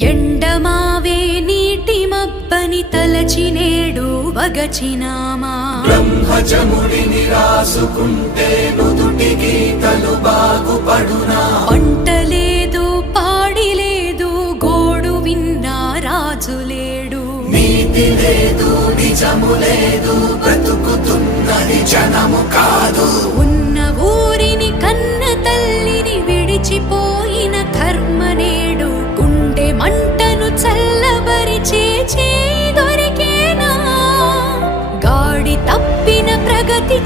ఎండమావే నీటి మబ్బని తలచి నేడు వగచినామా. బ్రహ్మచముడిని రాసుకుంటే నుదుటి గీతలు బాగుపడునా. పంట లేదు పాడి లేదు గోడు విన్నా రాజు లేడు నీతి లేదు నిజము లేదు బ్రతుకుతున్నది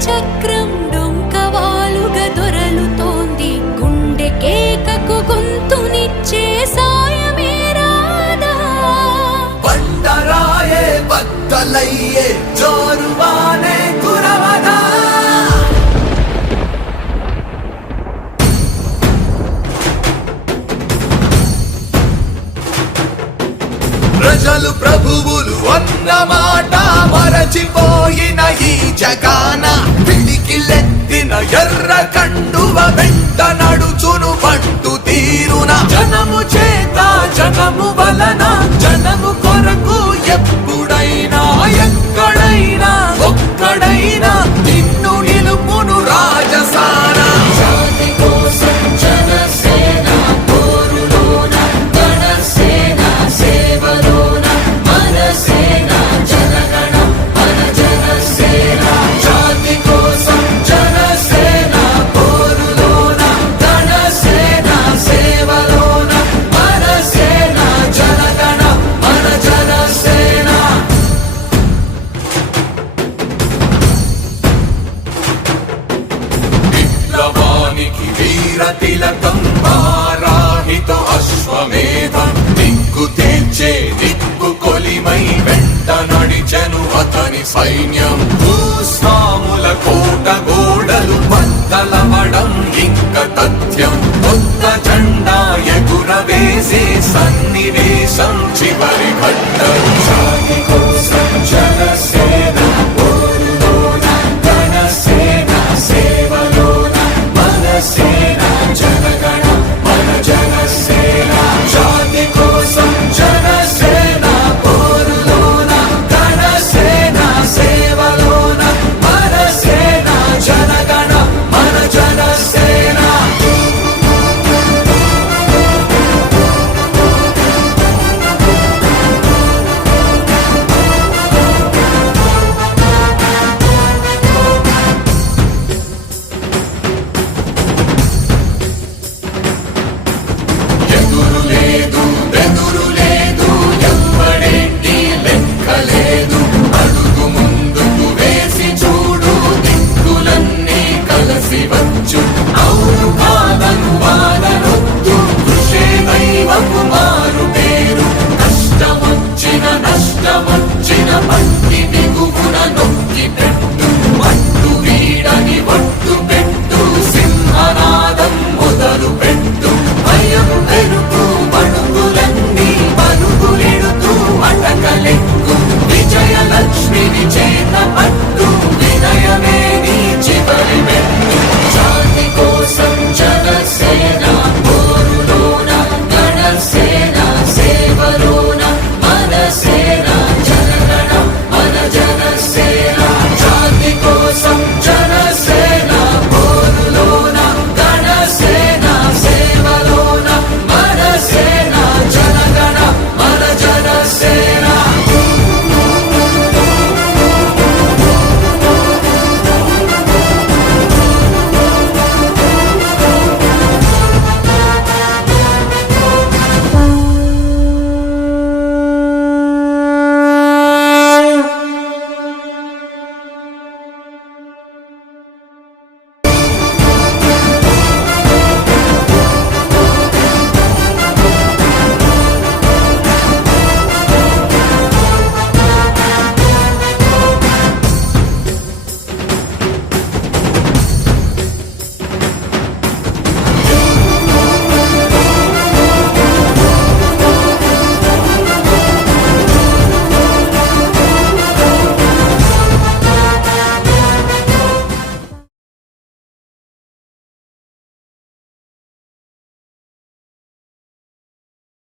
ಚಕ್ರ ప్రజలు ప్రభువులు అన్న మాట మరచిపోయిన ఈ జగాన. పిడికిలెత్తిన ఎర్ర కండువ వెంట నడుచును పట్టు తీరున. జనము చేత జనము సైన్యం భూస్వాముల కోట